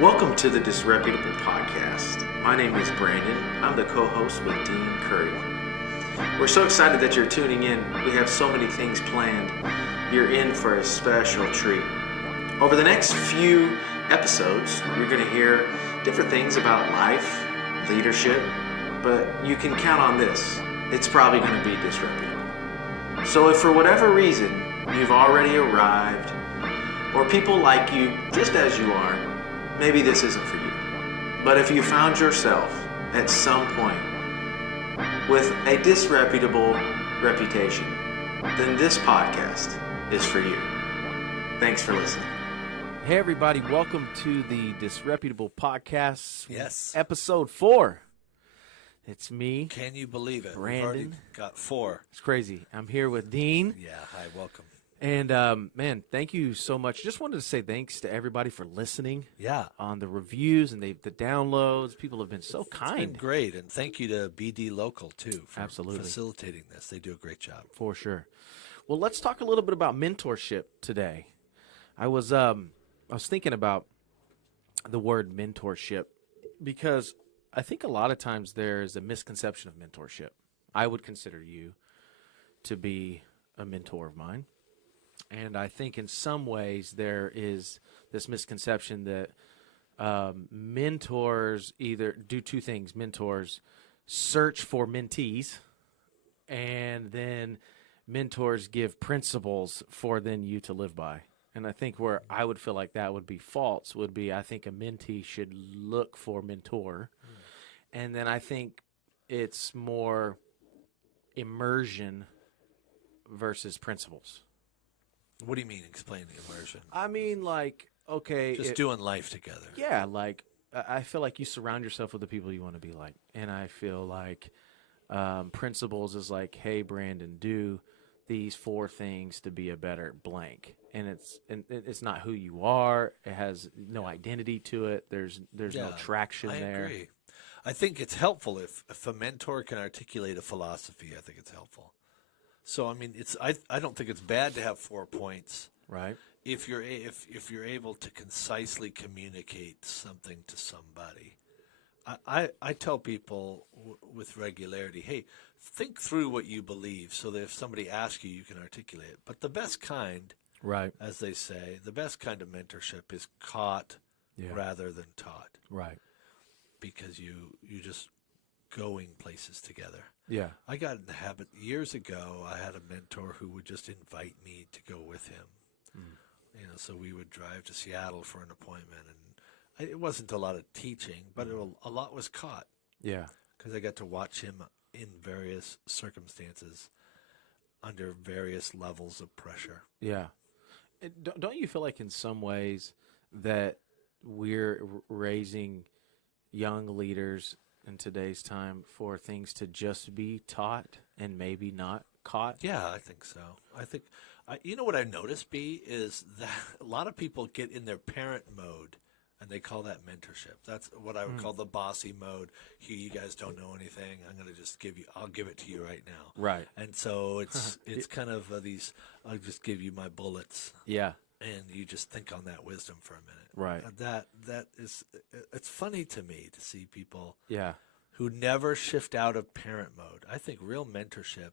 Welcome to the Disreputable podcast. My name is Brandon. I'm the co-host with Dean Curry. We're so excited that you're tuning in. We have so many things planned. You're in for a special treat. Over the next few episodes, you're going to hear different things about life, leadership, but you can count on this. It's probably going to be disreputable. So if for whatever reason you've already arrived, or people like you just as you are, maybe this isn't for you. But if you found yourself at some point with a disreputable reputation, then this podcast is for you. Thanks for listening. Hey everybody, welcome to the Disreputable podcast. Yes. Episode 4. It's me. Can you believe it? Brandon. We've already got 4. It's crazy. I'm here with Dean. Yeah, hi, welcome. And, man, thank you so much. Just wanted to say thanks to everybody for listening. Yeah. On the reviews and the downloads. People have been so kind. It's been great. And thank you to BD Local, too, for Absolutely. facilitating this. They do a great job. For sure. Well, let's talk a little bit about mentorship today. I was thinking about the word mentorship because I think a lot of times there's a misconception of mentorship. I would consider you to be a mentor of mine. And I think in some ways there is this misconception that mentors either do two things. Mentors search for mentees, and then mentors give principles for then you to live by. And I think where I would feel like that would be false would be I think a mentee should look for mentor. And then I think it's more immersion versus principles. What do you mean, explain the immersion? I mean, like, okay. Just doing life together. Yeah, like, I feel like you surround yourself with the people you want to be like. And I feel like principles is like, hey, Brandon, do these 4 things to be a better blank. And it's not who you are. It has no identity to it. There's no traction there. I agree. I think it's helpful if a mentor can articulate a philosophy. I think it's helpful. So I mean, I don't think it's bad to have 4 points, right? If you're able to concisely communicate something to somebody. I tell people with regularity, hey, think through what you believe, so that if somebody asks you, you can articulate it. But the best kind, right, as they say, the best kind of mentorship is caught rather than taught, right? Because you just going places together. Yeah. I got in the habit years ago. I had a mentor who would just invite me to go with him. So we would drive to Seattle for an appointment, and it wasn't a lot of teaching, but a lot was caught. Yeah. Because I got to watch him in various circumstances, under various levels of pressure. Yeah. Don't you feel like in some ways that we're raising young leaders in today's time for things to just be taught and maybe not caught? Yeah, I think so. I think, you know what I noticed, B, is that a lot of people get in their parent mode, and they call that mentorship. That's what I would call the bossy mode. You guys don't know anything. I'm going to just I'll give it to you right now. Right. And so it's kind of these, I'll just give you my bullets. Yeah. And you just think on that wisdom for a minute. Right. That is, it's funny to me to see people who never shift out of parent mode. I think real mentorship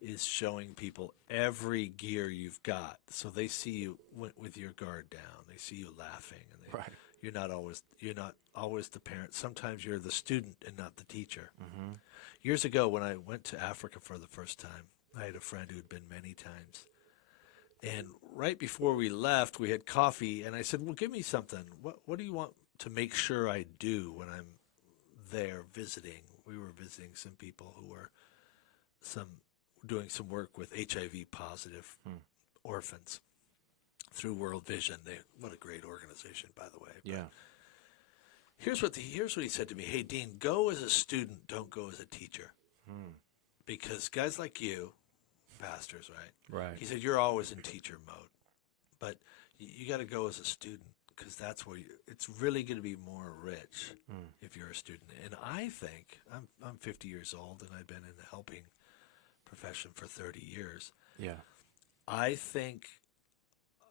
is showing people every gear you've got, so they see you with your guard down. They see you laughing, and you're not always the parent. Sometimes you're the student and not the teacher. Mm-hmm. Years ago, when I went to Africa for the first time, I had a friend who had been many times. And right before we left, we had coffee, and I said, well, give me something. What do you want to make sure I do when I'm there visiting? We were visiting some people who were doing some work with HIV-positive orphans through World Vision. What a great organization, by the way. But yeah. Here's what he said to me. Hey, Dean, go as a student, don't go as a teacher. Because guys like you, pastors, right? Right. He said, you're always in teacher mode, but you got to go as a student, because that's where it's really going to be more rich if you're a student. And I think I'm 50 years old, and I've been in the helping profession for 30 years. Yeah. I think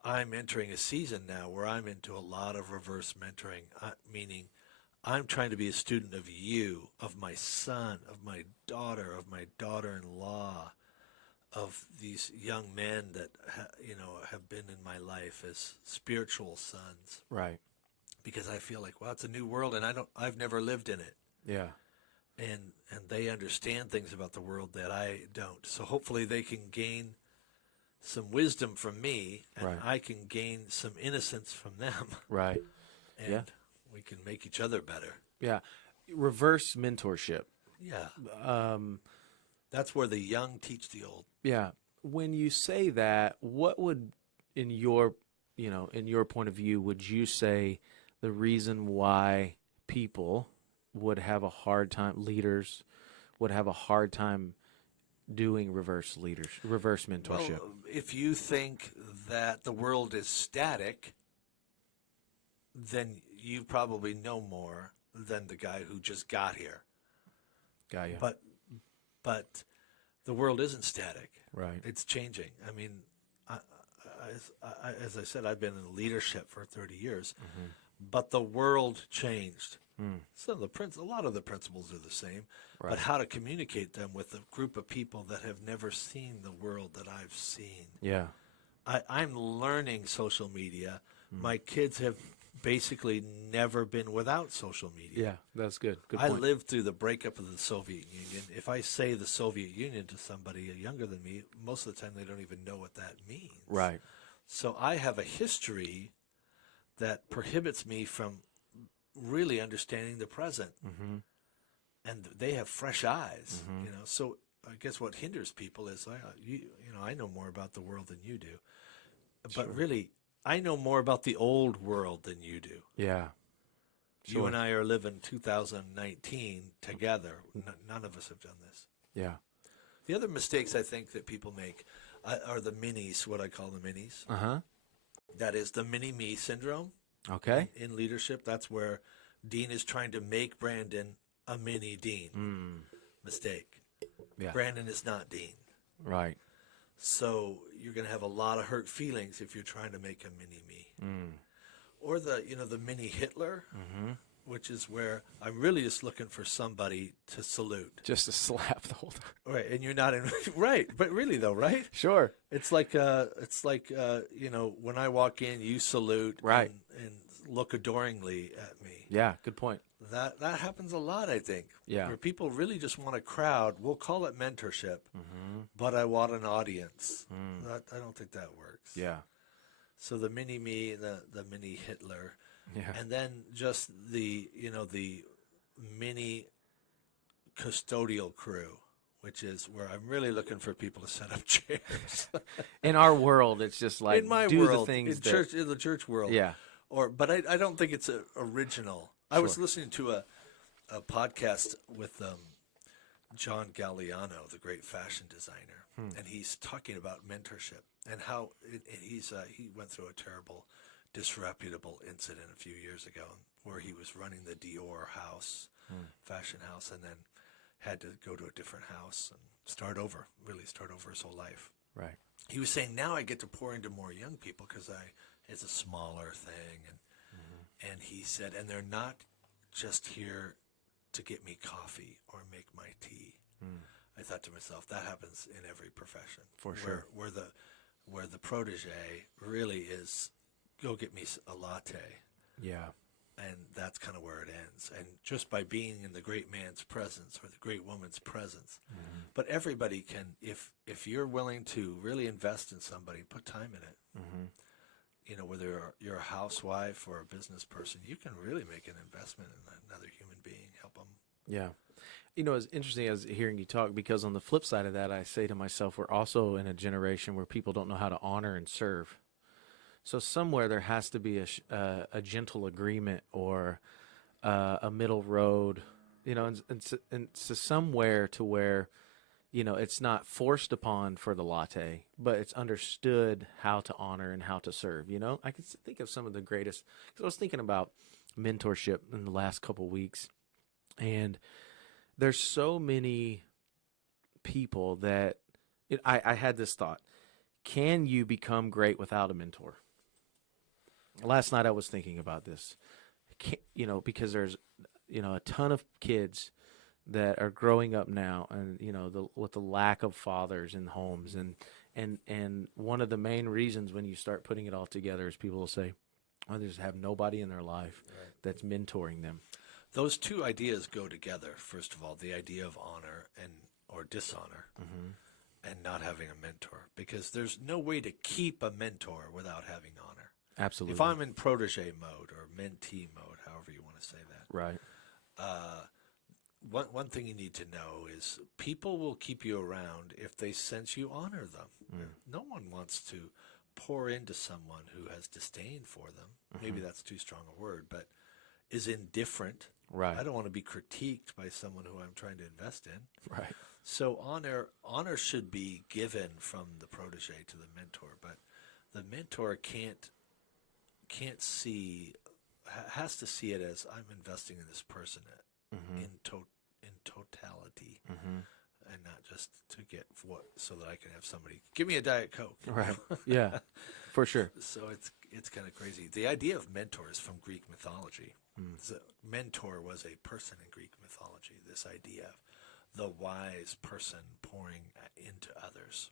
I'm entering a season now where I'm into a lot of reverse mentoring, meaning I'm trying to be a student of you, of my son, of my daughter-in-law, of these young men that have been in my life as spiritual sons. Right. Because I feel like, well, it's a new world, and I've never lived in it. Yeah. And they understand things about the world that I don't. So hopefully they can gain some wisdom from me, and Right. I can gain some innocence from them. Right. And Yeah. we can make each other better. Yeah. Reverse mentorship. Yeah. That's where the young teach the old. Yeah. When you say that, what would, in your point of view, would you say the reason why people would have a hard time, leaders would have a hard time doing reverse mentorship? Well, if you think that the world is static, then you probably know more than the guy who just got here. Got you. But the world isn't static. Right. It's changing. I mean, as I said, I've been in leadership for 30 years, but the world changed. So a lot of the principles are the same, Right. but how to communicate them with a group of people that have never seen the world that I've seen. Yeah. I'm learning social media. My kids have basically never been without social media. Yeah, that's good. Good I point. lived through the breakup of the Soviet Union. If I say the Soviet Union to somebody younger than me, most of the time they don't even know what that means. Right. So I have a history that prohibits me from really understanding the present. And they have fresh eyes, So I guess what hinders people is, I know more about the world than you do. But really, I know more about the old world than you do. Yeah. You and I are living 2019 together. None of us have done this. Yeah. The other mistakes I think that people make are the minis, what I call the minis. That is the mini-me syndrome. Okay. In leadership, that's where Dean is trying to make Brandon a mini Dean. Mistake. Yeah. Brandon is not Dean. Right. So you're going to have a lot of hurt feelings if you're trying to make a mini-me. Or the mini Hitler, which is where I'm really just looking for somebody to salute. Just to slap the whole time. Right, and you're not in right, but really though, right? Sure. It's like when I walk in, you salute, Right, and look adoringly at me. Yeah, good point. That happens a lot, I think. Yeah. Where people really just want a crowd. We'll call it mentorship, but I want an audience. I don't think that works. Yeah. So the mini me, the mini Hitler, Yeah. and then just the mini custodial crew, which is where I'm really looking for people to set up chairs. In our world, it's just like in my do world, the things in the church world. Yeah. But I don't think it's original. I was listening to a podcast with John Galliano, the great fashion designer, and he's talking about mentorship and how he went through a terrible, disreputable incident a few years ago where he was running the Dior house, fashion house, and then had to go to a different house and start over his whole life. Right. He was saying, now I get to pour into more young people because it's a smaller thing. And he said, and they're not just here to get me coffee or make my tea. I thought to myself, that happens in every profession. For sure. Where the protege really is, go get me a latte. Yeah. And that's kind of where it ends. And just by being in the great man's presence or the great woman's presence. But everybody can, if you're willing to really invest in somebody, put time in it. Whether you're a housewife or a business person, you can really make an investment in another human being, help them. Yeah. It's interesting as hearing you talk, because on the flip side of that, I say to myself, we're also in a generation where people don't know how to honor and serve. So somewhere there has to be a gentle agreement or a middle road, and so somewhere to where, it's not forced upon for the latte, but it's understood how to honor and how to serve. I can think of some of the greatest, because I was thinking about mentorship in the last couple of weeks, and there's so many people that I had this thought: can you become great without a mentor? last night I was thinking about this, because there's, a ton of kids that are growing up now, and with the lack of fathers in homes, and one of the main reasons when you start putting it all together is people will say, "Oh, they just have nobody in their life that's mentoring them." Those two ideas go together. First of all, the idea of honor or dishonor, and not having a mentor, because there's no way to keep a mentor without having honor. Absolutely. If I'm in protege mode or mentee mode, however you want to say that, right. One thing you need to know is people will keep you around if they sense you honor them. No one wants to pour into someone who has disdain for them. Maybe that's too strong a word, but is indifferent. Right. I don't want to be critiqued by someone who I'm trying to invest in. Right. So honor should be given from the protege to the mentor, but the mentor has to see it as, I'm investing in this person in totality, and not just to get so that I can have somebody give me a Diet Coke. Right. Yeah, for sure. So it's kind of crazy. The idea of mentor is from Greek mythology. So mentor was a person in Greek mythology. This idea of the wise person pouring into others.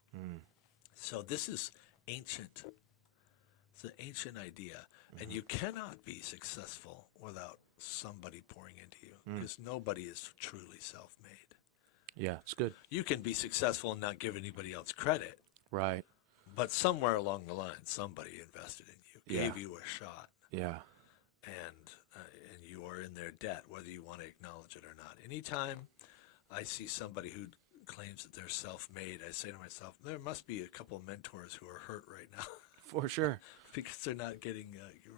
So this is ancient. It's an ancient idea, and you cannot be successful without somebody pouring into you, because nobody is truly self-made. Yeah, it's good. You can be successful and not give anybody else credit. Right. But somewhere along the line, somebody invested in you, gave you a shot. Yeah. And you are in their debt, whether you want to acknowledge it or not. Anytime I see somebody who claims that they're self-made, I say to myself, there must be a couple of mentors who are hurt right now. For sure. Because they're not getting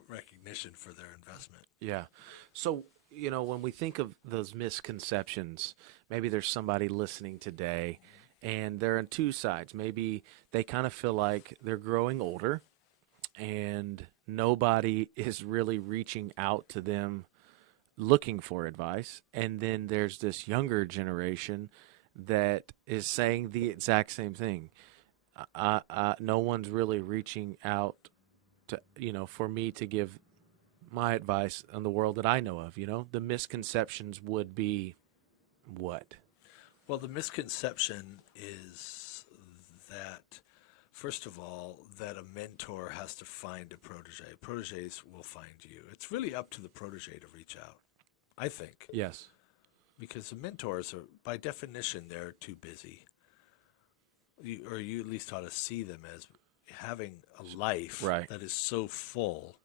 recognition for their investment. Yeah. So, when we think of those misconceptions, maybe there's somebody listening today and they're on two sides. Maybe they kind of feel like they're growing older and nobody is really reaching out to them looking for advice. And then there's this younger generation that is saying the exact same thing. No one's really reaching out to, for me to give my advice on the world that I know of. The misconceptions would be what? Well, the misconception is that, first of all, that a mentor has to find a protege. Proteges will find you. It's really up to the protege to reach out, I think. Yes. Because the mentors are, by definition, they're too busy. You at least ought to see them as having a life that is so full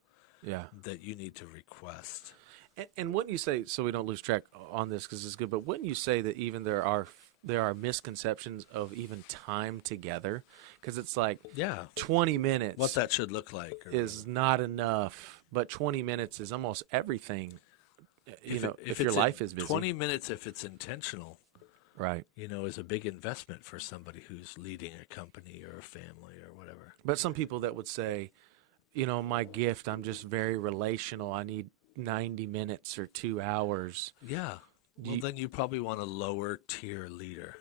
that you need to request. And wouldn't you say, so we don't lose track on this because it's good, but wouldn't you say that even there are misconceptions of even time together? Because it's like 20 minutes. What that should look like. Is not enough, but 20 minutes is almost everything, if your life is busy. 20 minutes if it's intentional. Right. Is a big investment for somebody who's leading a company or a family or whatever. But some people that would say, my gift, I'm just very relational. I need 90 minutes or 2 hours. Yeah. Well, then you probably want a lower tier leader.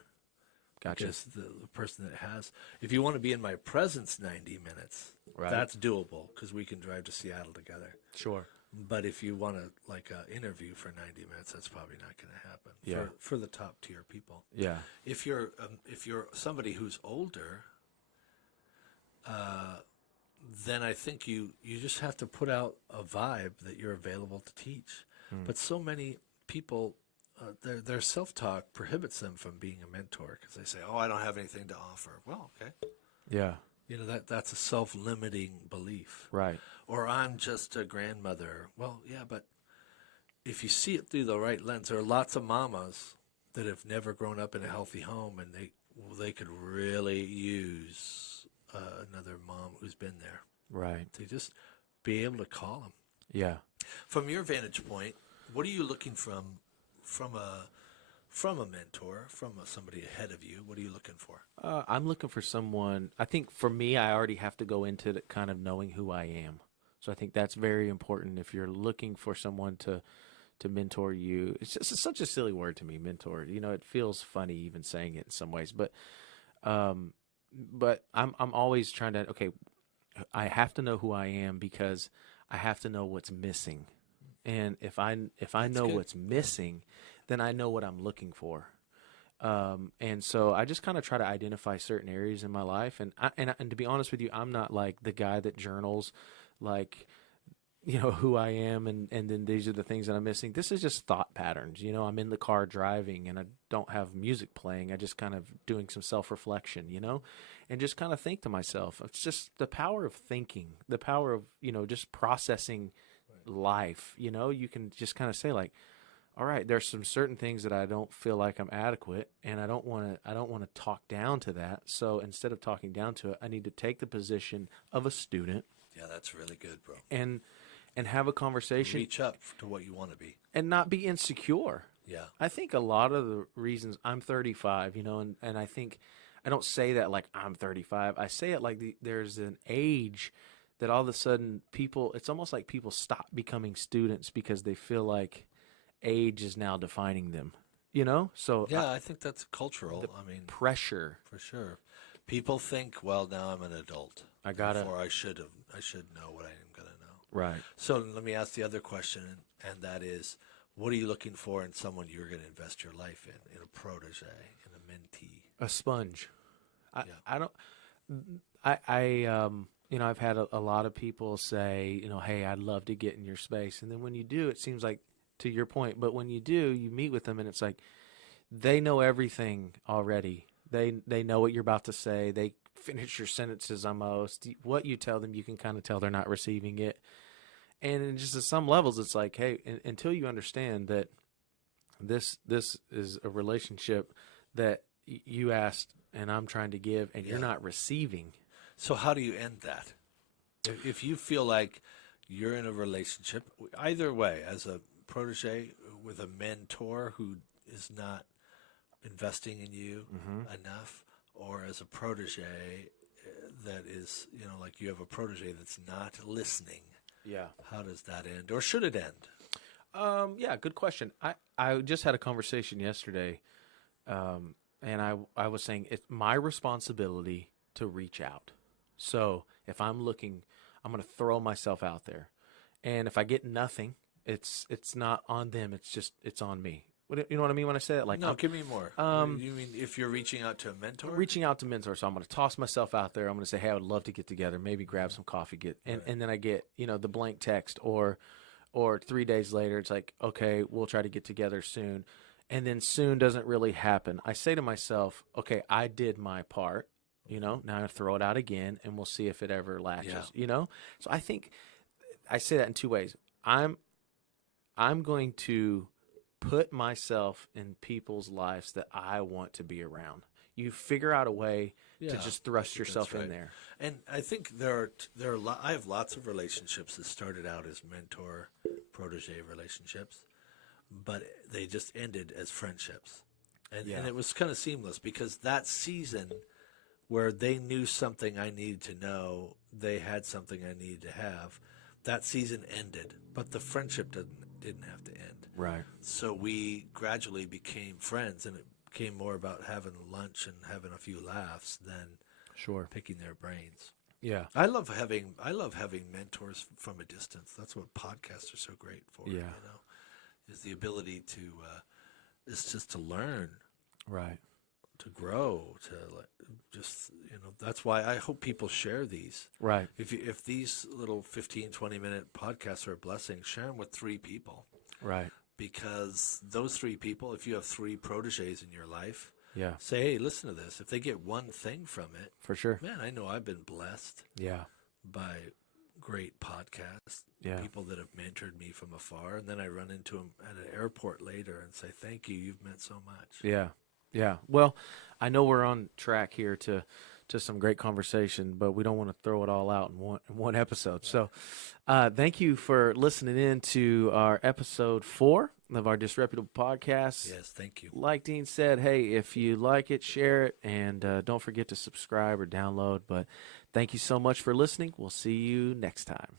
Gotcha. Because the person that has, if you want to be in my presence 90 minutes, that's doable because we can drive to Seattle together. Sure. But if you want to interview for 90 minutes, that's probably not going to happen for the top tier people. Yeah. If you're somebody who's older, then I think you just have to put out a vibe that you're available to teach. But so many people, their self-talk prohibits them from being a mentor because they say, "Oh, I don't have anything to offer." Well, okay. Yeah. That's a self-limiting belief. Right. Or I'm just a grandmother. Well, yeah, but if you see it through the right lens, there are lots of mamas that have never grown up in a healthy home, and they could really use another mom who's been there. Right. To just be able to call them. Yeah. From your vantage point, what are you looking from a mentor, from somebody ahead of you? What are you looking for? I'm looking for someone. I think for me, I already have to go into it kind of knowing who I am. So I think that's very important. If you're looking for someone to mentor you, it's such a silly word to me, mentor. It feels funny even saying it in some ways, but I'm always trying to, okay, I have to know who I am because I have to know what's missing. And if I know good. what's missing, then I know what I'm looking for. And so I just kind of try to identify certain areas in my life. And to be honest with you, I'm not like the guy that journals, like, who I am, and then these are the things that I'm missing. This is just thought patterns. I'm in the car driving and I don't have music playing. I just kind of doing some self-reflection, and just kind of think to myself. It's just the power of thinking, the power of, just processing life. You can just kind of say like, all right, there's some certain things that I don't feel like I'm adequate, and I don't want to talk down to that. So instead of talking down to it, I need to take the position of a student. Yeah, that's really good, bro. And have a conversation. Reach up to what you want to be. And not be insecure. Yeah. I think a lot of the reasons I'm 35, and I think I don't say that like I'm 35. I say it like there's an age that all of a sudden it's almost like people stop becoming students because they feel like age is now defining them, So yeah, I think that's cultural. Pressure. For sure. People think, well, now I'm an adult. Or I should know what I'm going to know. Right. So let me ask the other question, and that is, what are you looking for in someone you're going to invest your life in a protege, in a mentee? A sponge. I've had a lot of people say, hey, I'd love to get in your space. And then when you do, it seems like, to your point, but when you do, you meet with them and it's like they know everything already. They know what you're about to say. They finish your sentences almost. What you tell them, you can kind of tell they're not receiving it. And just at some levels, it's like, hey, until you understand that this is a relationship that you asked and I'm trying to give, and you're not receiving. So how do you end that? If you feel like you're in a relationship, either way, as a protege with a mentor who is not investing in you enough, or as a protege that is, like you have a protege that's not listening. Yeah. How does that end, or should it end? Yeah, good question. I just had a conversation yesterday, and I was saying it's my responsibility to reach out. So if I'm looking, I'm going to throw myself out there, and if I get nothing, it's not on them. It's on me. You know what I mean when I say that? Like, no, give me more. You mean if you're reaching out to a mentor? Reaching out to mentors. So I'm going to toss myself out there. I'm going to say, hey, I would love to get together. Maybe grab some coffee. And then I get the blank text or 3 days later it's like, okay, we'll try to get together soon. And then soon doesn't really happen. I say to myself, okay, I did my part. Now I throw it out again, and we'll see if it ever latches. So I think I say that in two ways. I'm going to put myself in people's lives that I want to be around. You figure out a way to just thrust yourself in there. And I think I have lots of relationships that started out as mentor-protege relationships, but they just ended as friendships. And it was kind of seamless because that season where they knew something I needed to know, they had something I needed to have, that season ended, but the friendship didn't have to end. Right. So we gradually became friends, and it became more about having lunch and having a few laughs than picking their brains. Yeah. I love having mentors from a distance. That's what podcasts are so great for. Yeah. Is the ability to is just to learn. Right. To grow, to just that's why I hope people share these. Right. If these little 15, 20-minute podcasts are a blessing, share them with 3 people. Right. Because those 3 people, if you have 3 proteges in your life, say, hey, listen to this. If they get one thing from it, for sure, man, I know I've been blessed. By great podcasts. People that have mentored me from afar, and then I run into them at an airport later and say, thank you. You've meant so much. Yeah. Well, I know we're on track here to some great conversation, but we don't want to throw it all out in one episode. So thank you for listening in to our episode 4 of our Disreputable podcast. Yes, thank you. Like Dean said, hey, if you like it, share it, and don't forget to subscribe or download. But thank you so much for listening. We'll see you next time.